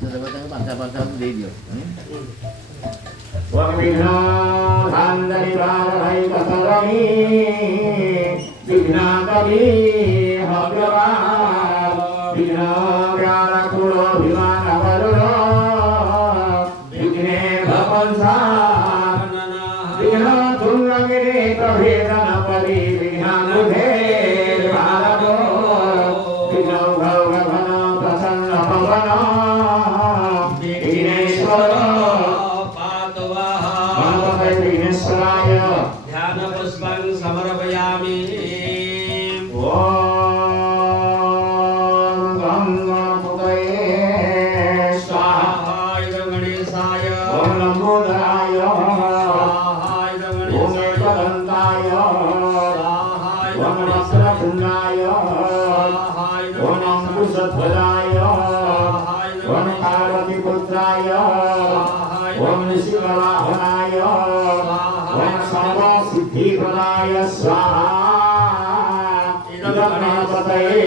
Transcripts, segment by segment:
bangsa-bangsa di dia. Wamina thandari bharai kasarani Vigna kami hagyava Vigna vyara kulo bhimana varura Vigne bhavansa Vigna thunangire kabhedana pari Vigna mudhe bharavo Vigna bhavana prasanna pavana Vigneswara ध्यान पुष्पं समर्पयामि ओम गंगापतये स्वाहा इदं गणेशाय ओम लंबोदराय स्वाहा इदं ओम गणेशाय एकदन्ताय स्वाहा ओम इदं वक्रतुण्डाय स्वाहा इदं ओम अंकुशध्वजाय ओम पार्वतीपुत्राय ओम शिववाहनाय ओम सर्वसिद्धिप्रदाय स्वाहा इदं गणपतये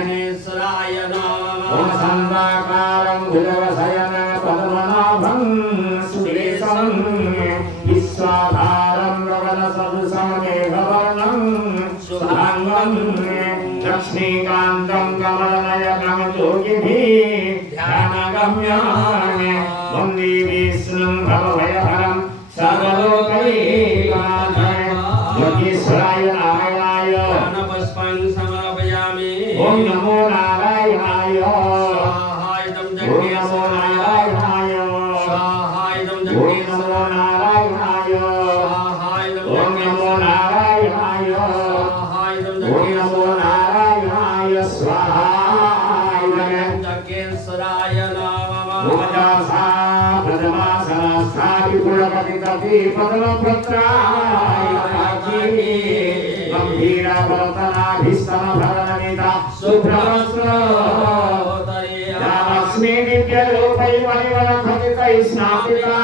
गणेशाय नमः ओम संदाकारं भुजगशयनं पद्मनाभं सुरेशं विश्वाधारं गगनसदृशं मेघवर्णं शुभांगं लक्ष्मीकान्तं कमलनयनं योगिभिः ध्यानगम्यं वन्दे विष्णुं भवभयहरं सर्वलोकैकनाथं योगीश्वराय नारायणाय ध्यान पुष्पं समर्पयामि ओम नमो नारायणाय स्वाहा इदं ओम नमो नारायणाय स्वाहा इदं ओम नमो नारायणाय स्वाहा इदं ओम नमो नारायणाय स्वाहा इदं ओम नमो नारायणाय स्वाहा जगेश्वराय नमः ओमदासा प्रथमासनस्थापि कुलपतितपि पद्मपत्राय राजी गम्भीरवर्तनाभिस्तनभरणनिता शुभ्रवस्त्र लक्ष्मी दिव्यरूपै वलिवलखचितै स्नापिता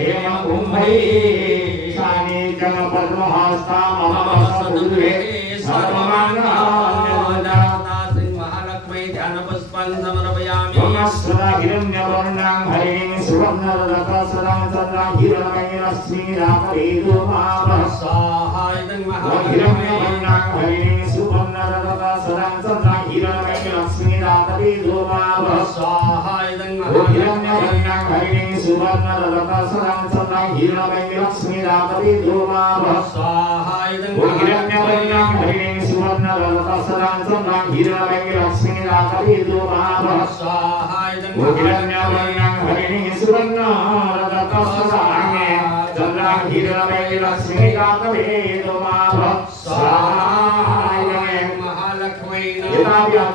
हेमकुम्भैः सानिध्यपद्महस्ता मम वसतुल्ये सर्वमाङ्गल्यं महालक्ष्मी ध्यान पुष्पं समर्पयामि सदा हिरण्यवर्णां हरिणीं सुवर्णरजतसदां चन्द्रां हिरण्मयीरश्मिरापरीरुमावः स्वाहा इदं महालक्ष्मी हिरण्यवर्णां हरिणीं सुवर्णरजतसदां चन्द्रां हिरण्मयीरश्मिरापरीरुमावः स्वाहा इदं हिरण्यवर्णां हरिणीं सुवर्णरजतसदां चन्द्रां हिरण्मयीरश्मिरापरीरुमावः स्वाहा इदं हिरण्यवर्णां हरिणीं सुवर्णरजतसदां चन्द्रां हिरण्मयीरश्मिरापरीरुमावः स्वाहा इदं हिरण्यवर्णं हरिणीं सुवर्णरजतसदां चन्द्रां हिरण्मयीरश्मिरापरीरुमावः स्वाहा महालक्ष्मी एताभ्यां